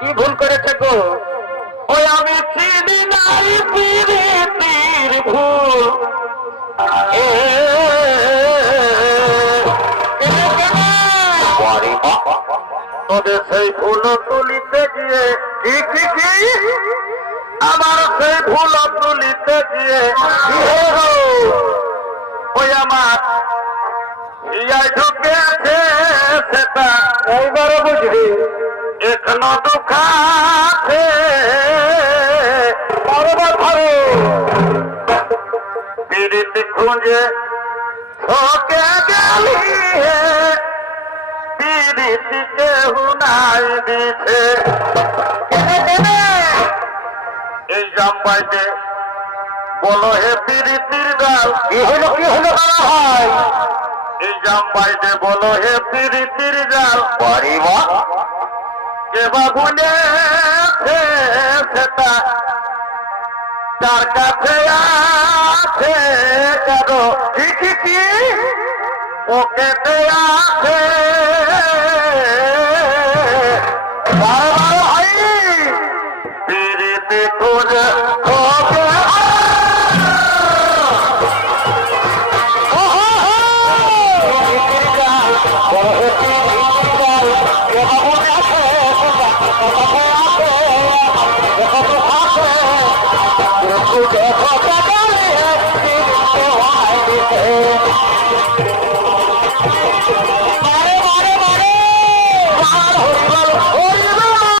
কি ভুল করেছে গো? ওই আমি চিনি নাই প্রীতির ভুল। তবে সেই ভুল তুলিতে গিয়ে কি আমার সেই ভুল তুলিতে গিয়ে ওই আমার ইয়ায় ঢুকেছে সেটা এইবারও বুঝবি। এখনো দুঃখাছে পিড়িতি খুঁজে ঠকে গেলি পিড়িতি কেউ নাই দিছে। এই জাম্বাইতে বলো হে পিড়িতির গাল কি হলো ভাই? এই জাম্বাইতে বলো হে পিড়িতির গাল পরিবা কেবা ভুলেছে সেটা যার কাছে আছে কেন কি ওকে আছে